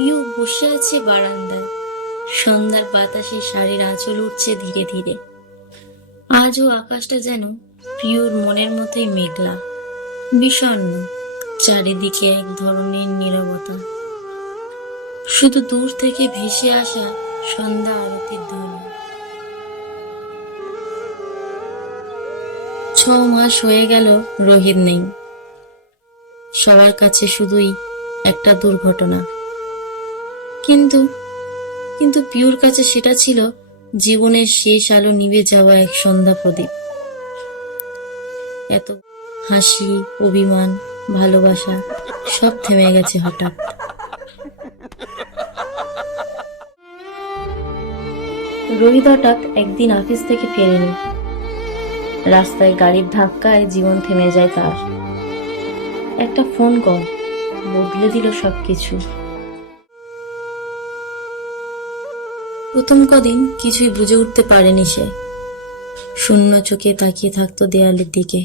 পিউ বসে আছে বারান্দায়। সন্ধ্যার বাতাসে শাড়ির আঁচল উঠছে ধীরে ধীরে। আজও আকাশটা যেন পিউর মনের মতোই মেঘলা, বিষণ্ণ। চারিদিকে এক ধরনের নীরবতা, শুধু দূর থেকে ভেসে আসা সন্ধ্যা আরতির ধ্বনি। 6 মাস হয়ে গেল রোহিত নেই। সবার কাছে শুধুই একটা দুর্ঘটনা, কিন্তু কিন্তু পিউর কাছে সেটা ছিল জীবনের শেষ আলো নিভে যাওয়া এক সন্ধ্যা প্রদীপ। এত হাসি, অভিমান, ভালোবাসা সব থেমে গেছে হঠাৎ। রোহিত হঠাৎ একদিন অফিস থেকে ফেরেনি। রাস্তায় গাড়ির ধাক্কায় জীবন থেমে যায় তার। একটা ফোন কল বদলে দিল সবকিছু। প্রথম কদিন কিছুই বুঝে উঠতে পারেনি সে। শূন্য চোখে তাকিয়ে থাকতো দেয়ালের দিকে।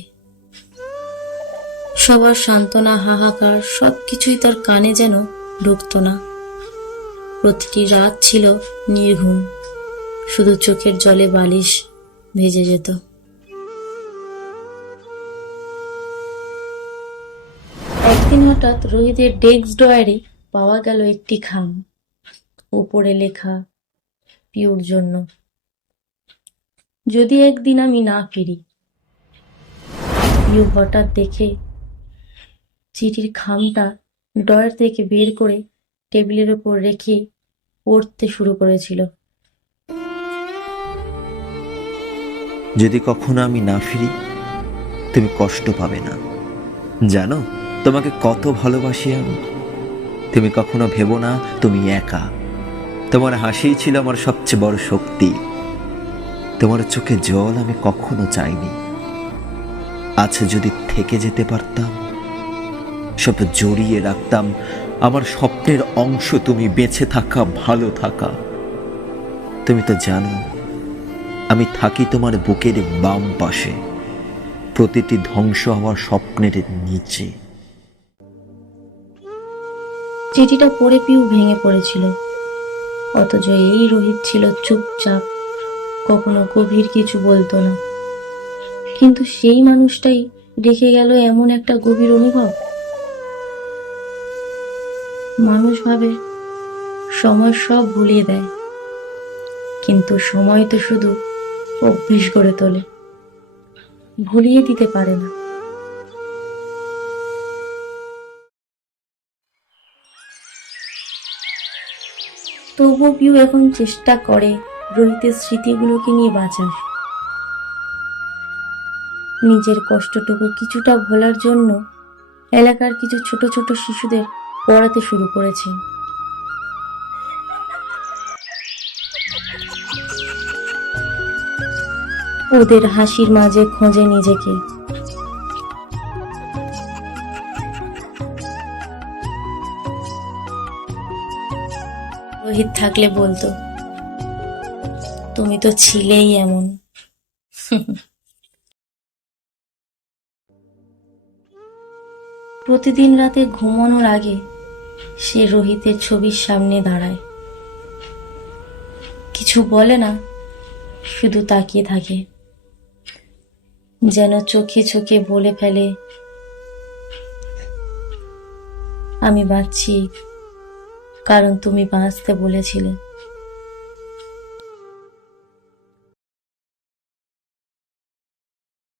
সবার সান্ত্বনা, হাহাকার সবকিছুই তার কানে যেন ঢুকতো না। প্রতিটি রাত ছিল নির্ঘুম, শুধু চোখের জলে বালিশ ভেজে যেত। একদিন হঠাৎ রোহিতের ডেস্ক ড্রয়ারে পাওয়া গেল একটি খাম। উপরে লেখা, পিউর জন্য, যদি একদিন আমি না ফিরি। পিউ হঠাৎ দেখে চিঠির খামটা ড্রয়ার থেকে বের করে টেবিলের উপর রেখে পড়তে শুরু করেছিল। যদি কখনো আমি না ফিরি, তুমি কষ্ট পাবে না। জানো তোমাকে কত ভালোবাসি আমি। তুমি কখনো ভেবো না তুমি একা। তোমার হাসিই ছিল আমার সবচেয়ে বড় শক্তি। তোমার চোখে জল আমি কখনো চাইনি। আচ্ছা, যদি থেকে যেতে পারতাম, সব জড়িয়ে রাখতাম। আমার স্বপ্নের অংশ তুমি, বেঁচে থাকা, ভালো থাকা। তুমি তো জানো আমি থাকি তোমার বুকের বাম পাশে, প্রতিটি ধ্বংস আমার স্বপ্নের নিচে। চিঠিটা পড়ে পিউ ভেঙে পড়েছিল। অথচ এই রোহিত ছিল চুপচাপ, কখনো গভীর কিছু বলতো না। কিন্তু সেই মানুষটাই রেখে গেল এমন একটা গভীর অনুভব। মানুষ ভাবে সময় সব ভুলিয়ে দেয়, কিন্তু সময় তো শুধু অভ্যেস গড়ে তোলে, ভুলিয়ে দিতে পারে না। তবুও পিউ এখন চেষ্টা করে রোহিতের স্মৃতিগুলোকে নিয়ে বাঁচার। নিজের কষ্টটুকু কিছুটা ভোলার জন্য এলাকার কিছু ছোট ছোট শিশুদের পড়াতে শুরু করেছে। ওদের হাসির মাঝে খোঁজে নিজেকে। রোহিত থাকলে বলতো, তুমি তো ছিলেই এমন। প্রতিদিন রাতে ঘুমানোর আগে সে রোহিতের ছবির সামনে দাঁড়ায়। কিছু বলে না, শুধু তাকিয়ে থাকে, যেন চোখে চোখে বলে ফেলে, আমি বাঁচছি কারণ তুমি বাঁচতে বলেছিলে।